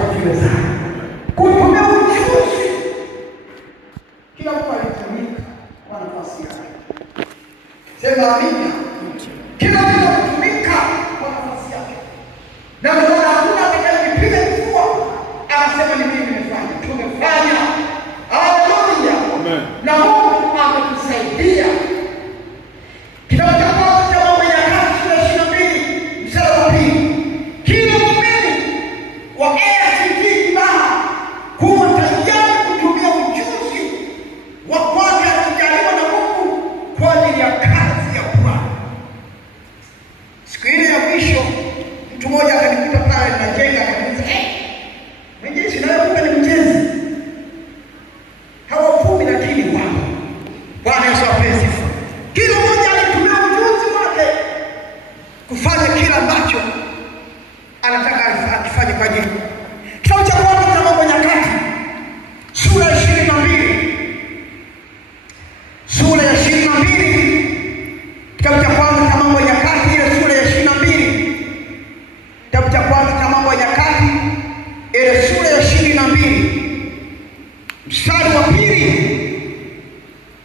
kukiwezana. Kutumia ujuzi, kila mtu alitumika kwa nafasi yake. Sema amina. Kila mtu alitumika kwa nafasi yake. Na ndio hakuna atakayepiga kifua anasema ni mimi nimefanya. Tumefanya. Haleluya. Amen. Na Mungu ametusaidia. Kitabu cha Mambo ya Nyakati sura ya 22 mstari wa 2. Kila muumini wa ACT Kibaha kuwa tayari kutumia ujuzi wa kwake alijaliwa na Mungu kwa ajili ya kazi ya Bwana. Siku ile ya mwisho mtu mmoja akanikuta pale najenga, akaniuliza, "Mwenyeji nawe ni mjenzi? Hawafumi lakini wapo." Bwana Yesu apewe sifa. Kila mmoja alitumia ujuzi wake kufanya kila ambacho anataka akifanye kwa ajili. Kitabu cha Mambo ya Nyakati sura ya 22. Sura ya 22. Kitabu cha Mambo ya Nyakati ile sura ya 22. Kitabu cha Mambo ya Nyakati ile sura ya 22. Mstari wa 2.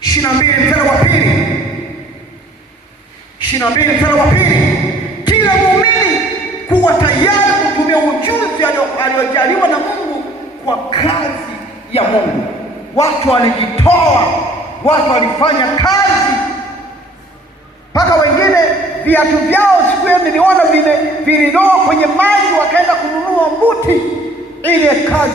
22 mstari wa 2. 22 mstari wa 2. Kila muumini kuwa tayari kutumia ujuzi aliojaliwa na Mungu kwa kazi ya Mungu. Watu walijitoa, watu walifanya kazi, mpaka wengine viatu vyao siku hiyo niliona vililoa kwenye maji, wakaenda kununua mbuti ile kazi